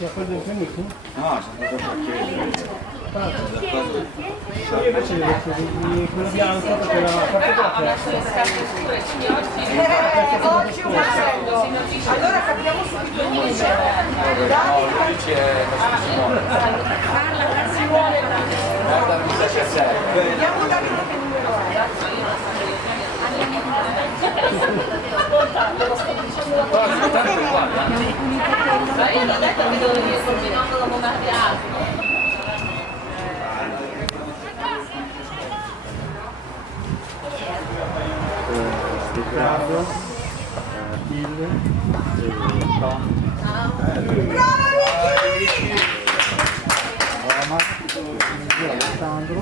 Ti ha preso il finito? No, sono stato a chiedere. Io invece devo chiedere quello bianco perché la parte della festa. Oggi un macello. Allora capiamo subito il numero. No, lui c'è Simone. Simone. Guarda, mi sa che serve. Vediamo Davide che numero è. Io non ho detto che dovevo dire combinando la monarchia. Riccardo, Achille, Tom, Roma, Alessandro,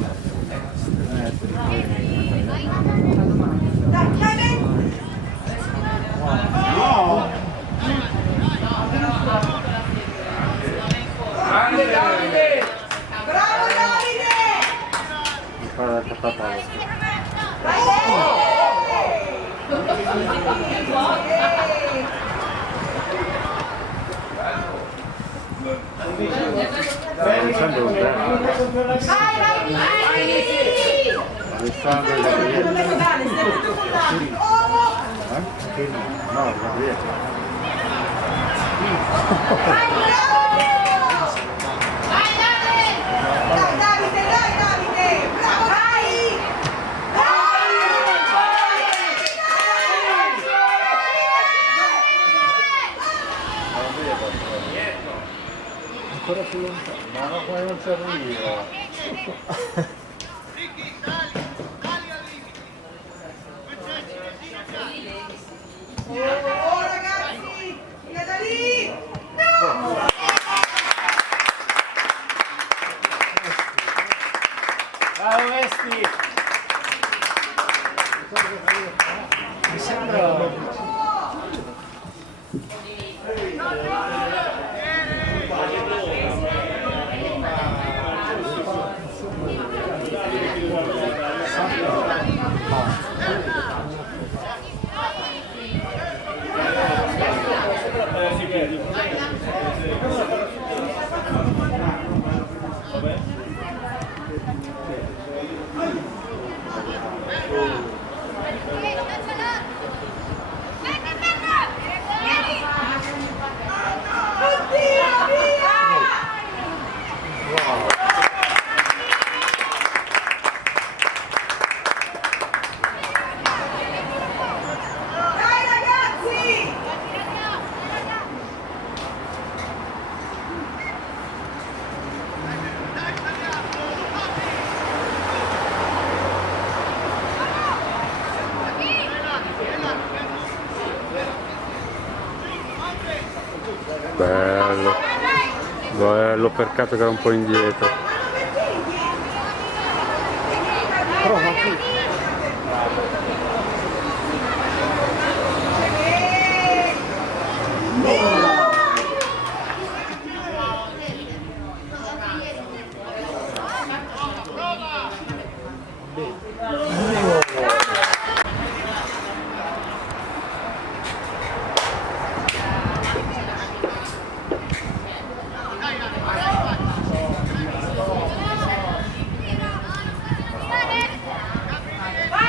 Grande Davide! Bravo Davide! mi fa la capata. Alessandro no, Davide, dai Davide! Bravo dai! ancora più lontano, ma no, come non ci arrivo. Oh ragazzi! Via da lì! No! Ciao Vesti! Mi sembra... Dai ragazzi! Bello, bello, peccato che era un po' indietro. Prova qui. Vai!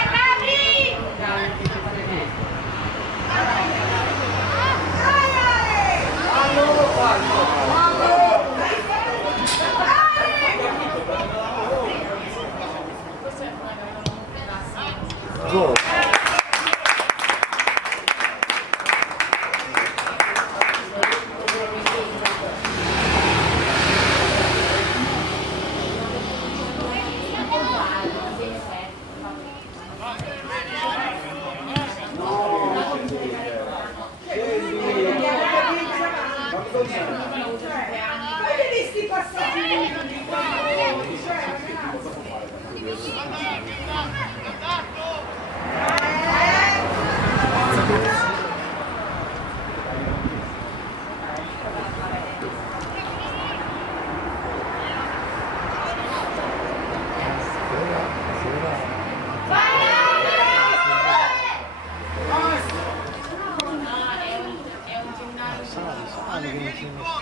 Sali che non si è messo.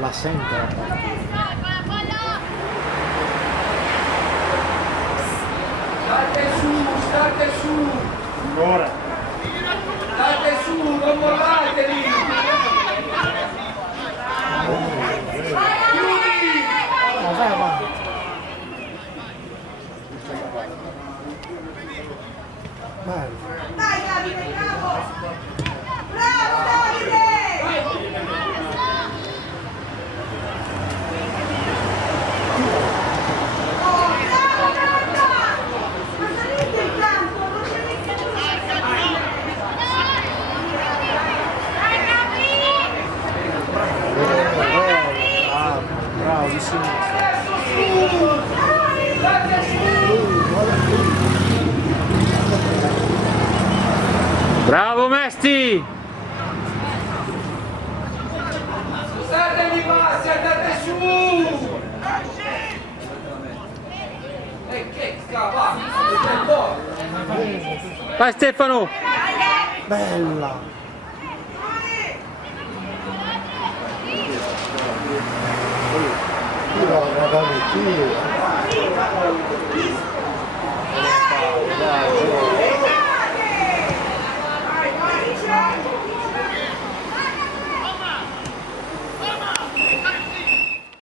La sente la partita. State su! Ora. State su, non mollatevi! Vai avanti. Bello. Dai Davide, bravo! Bravo Davide! Bravissimo. Bravo Mesti! Usatevi i passi, andate su! Che cavolo! Vai Stefano! Bella. Io la